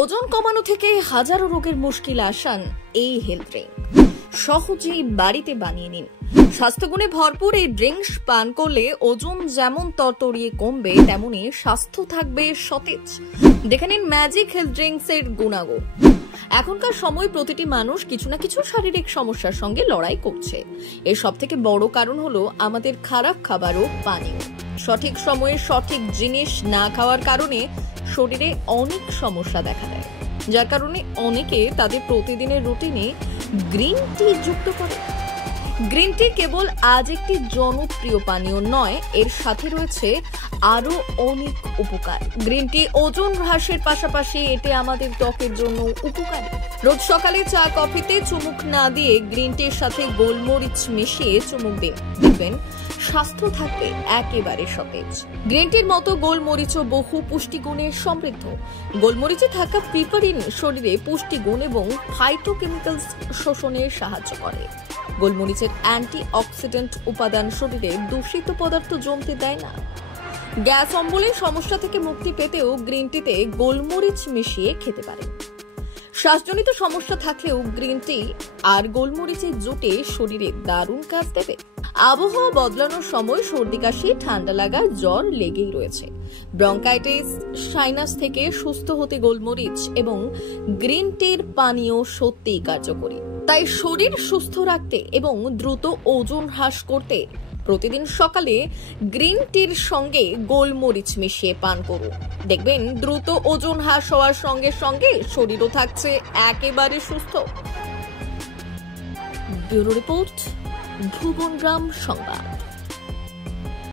ওজন কমানো থেকে হাজারো রোগের মুশকিল আসান এই হেলথ ড্রিঙ্ক। সহজেই বাড়িতে বানিয়ে নিন। স্বাস্থ্যগুণে ভরপুর এই ড্রিঙ্কস পান করলে ওজন যেমন তরতরিয়ে কমবে, তেমনি স্বাস্থ্য থাকবে সতেজ। দেখে নিন ম্যাজিক হেলথ ড্রিঙ্কস এর গুণাগুণ। এখনকার সময় প্রতিটি মানুষ কিছু না কিছু শারীরিক সমস্যার সঙ্গে লড়াই করছে। এর সব থেকে বড় কারণ হলো আমাদের খারাপ খাবার ও পানীয়। সঠিক সময়ে সঠিক জিনিস না খাওয়ার কারণে শরীরে অনেক সমস্যা দেখা দেয়, যার কারণে অনেকে তাদের প্রতিদিনের রুটিনে গ্রিন টি যুক্ত করে। গ্রিন টি কেবল আজ একটি জনপ্রিয় পানীয় নয়, এর সাথে রয়েছে আরো অনেক উপকার। গ্রিন টি ওজন হ্রাসের পাশাপাশি এটি আমাদের ত্বকের জন্য উপকারী। রোজ সকালে চা কফিতে চুমুক না দিয়ে গ্রিন টির সাথে গোলমরিচ মিশিয়ে চুমুক দিন, দেখবেন স্বাস্থ্য থাকবে একেবারে সতেজ। গ্রিন টির মতো গোলমরিচও বহু পুষ্টিগুণে সমৃদ্ধ। গোলমরিচে থাকা পিপারিন শরীরে পুষ্টিগুণ এবং ফাইটোকেমিক্যালস শোষণে সাহায্য করে। গোলমরিচের অ্যান্টি অক্সিডেন্ট উপাদান শরীরে দূষিত পদার্থ জমতে দেয় না। গ্যাস অম্বলের সমস্যা থেকে মুক্তি পেতেও গ্রিন টিতে গোলমরিচ মিশিয়ে খেতে পারেন। শ্বাসজনিত সমস্যা থাকলেও গ্রিন টি আর গোলমরিচের জুটে শরীরে দারুণ কাজ দেবে। আবহাওয়া বদলানোর সময় সর্দি কাশি, ঠান্ডা লাগা, জ্বর লেগেই রয়েছে। ব্রঙ্কাইটিস, সাইনাস থেকে সুস্থ হতে গোলমরিচ এবং গ্রিন টির পানীয় সত্যিই কার্যকরী। তাই শরীর সুস্থ রাখতে এবং দ্রুত ওজন হ্রাস করতে প্রতিদিন সকালে গ্রিন টির সঙ্গে গোলমরিচ মিশিয়ে পান করুন। দেখবেন দ্রুত ওজন হ্রাস হওয়ার সঙ্গে সঙ্গে শরীরও থাকছে একেবারে সুস্থ। ব্যুরো রিপোর্ট, ভুবনগ্রাম সংবাদ।